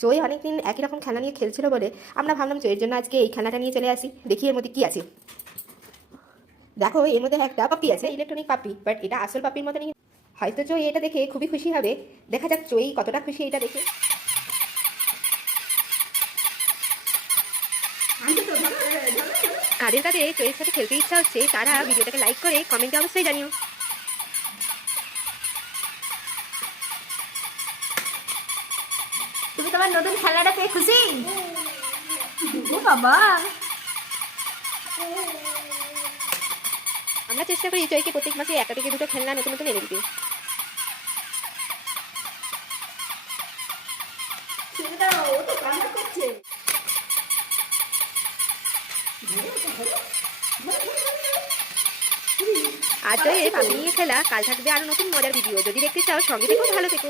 চই অনেকদিন একই রকম খেলনা নিয়ে খেলছিল বলে আমরা ভাবলাম চইয়ের জন্য আজকে এই খেলনাটা নিয়ে চলে আসি, দেখি এর মধ্যে কী আছে। দেখো এর মধ্যে একটা পাপি আছে, ইলেকট্রনিক পাপি, বাট এটা আসল পাপির মতনই। হয়তো চই এটা দেখে খুবই খুশি হবে। দেখা যাক চই কতটা খুশি এটা দেখে। কাদের কাদের চইয়ের সাথে খেলতে ইচ্ছা হচ্ছে তারা ভিডিওটাকে লাইক করে কমেন্টে অবশ্যই জানিও। তুমি তোমার নতুন খেলনাটা পেয়ে খুশি? ও বাবা, আমরা চেষ্টা করি চইকে প্রত্যেক মাসে একটা থেকে দুটো খেলনা নতুন নতুন এনে দিতে। ও তো কান্না করছে। আজ চইয়ের পাপি নিয়ে খেলা, কাল থাকবে আরো নতুন মজার ভিডিও। যদি দেখতে চাও সঙ্গে থেকো, ভালো থেকো।